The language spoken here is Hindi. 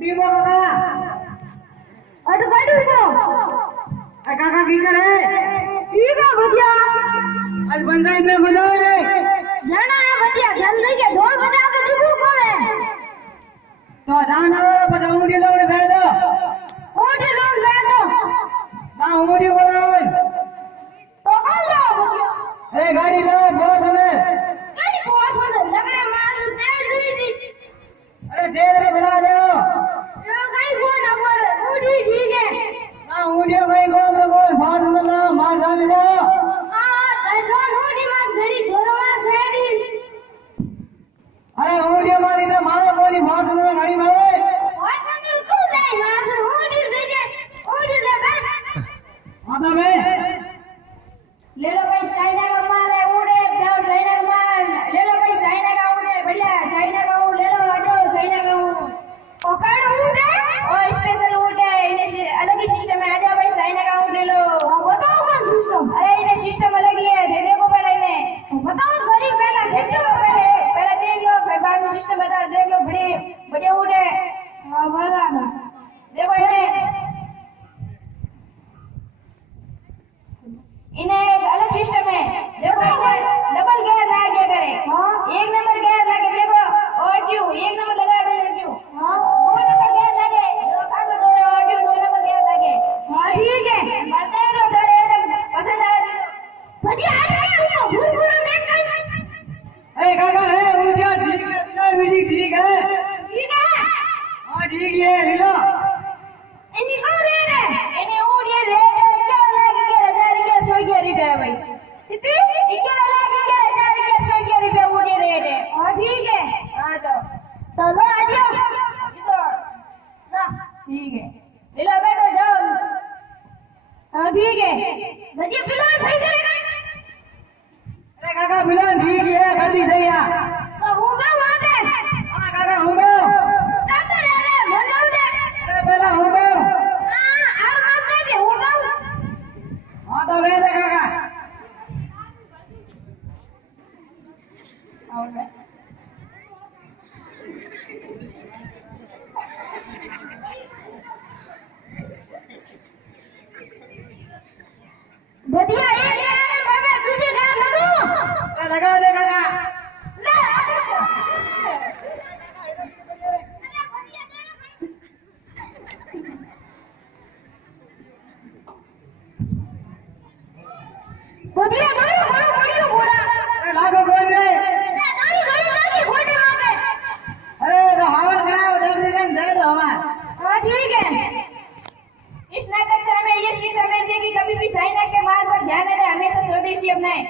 टीमो काका अटू काटू को काका की करे ठीक है भैया आज पंचायत में गुजो है जाना है भैया जल्दी के ढोल बजा के दिखू कोवे तो दान और बताऊं डी लोड भेज दो ओडी लोन ले दो ना ओडी बोलाओ तो कौन लो भैया अरे गाड़ी लो बहुत सुंदर गाड़ी बहुत सुंदर लगने मार तेल दी अरे देर रे बना दो ये कहीं को ना पर ओडी ठीक है ना ओडी कहीं को हमरे को मार दो मार डाल दो हां तजोन ओडी मार घड़ी घरवा सेडी अरे ओडी मारी तो मारो कोनी मार दो गाड़ी में वाटन को ले मार ओडी से ओडी ले बैठ आता में ले लो भाई चाइना का माल है उड़े प्योर चाइना का माल ले लो भाई चाइना का उड़े बढ़िया चाइना का उड़ ले लो आजो चाइना का उड़ पकड़ उड़े ओ स्पेशल उड़ है इन्हें अलग ही सिस्टम है आजा भाई चाइना का उड़ ले लो बताओ कौन सिस्टम अरे इन्हें सिस्टम अलग ही है दे देखो पहले इन्हें बताओ खरी पहला सिस्टम पहले देख लो फिर बाद में सिस्टम बता देख लो बड़े बड़े उड़ है हां बता दो देखो इन्हें एक अलग सिस्टम है देखो इन्हें डबल गियर लगा के करे एक नंबर गियर लगा देखो और ट्यू एक नंबर लगा दो ट्यू दो नंबर गियर लगे दो काट दो और ट्यू दो नंबर गियर लगे हां ठीक है बढ़ते रहो थोड़े एकदम पसंद आवे बढ़िया आ भूर भूर देख अरे काका है उड़िया ठीक है बिना म्यूजिक ठीक है हां ठीक है ले लो इन्हीं को रे इन्हीं उड़िया रे क्या लगे के 1000 के 100 के रुपए भाई कितने 11 लाख 11,000 के 100 के रुपए उड़िया रेट है हां ठीक है हां तो लो आ जाओ तो ठीक है ले लो बैठो जाओ हां ठीक है भैया बिलान सही करेगा अरे काका मिलन ठीक है कर दी सही है तो हूं मैं वहां पे हां काका हूं मैं कब रे मंडल दे अरे पहला हूं मैं हां और मत दे हूं मैं हां तो वे दे काका और बढ़िया एक यार बाबा तुझे क्या करूं अरे लगा दे काका ले बढ़िया गाड़ी बड़ो बढ़िया घोड़ा अरे लागो कौन रे गाड़ी गाड़ी लागी घोड़े मांगे अरे तो हावड़ कराओ डेफिनेशन दे दो हमार हां ठीक है इस नाटक से हमें ये सीख समझते कि कभी भी चाइना के माल पर ध्यान न दें हमेशा स्वदेशी अपनाएं।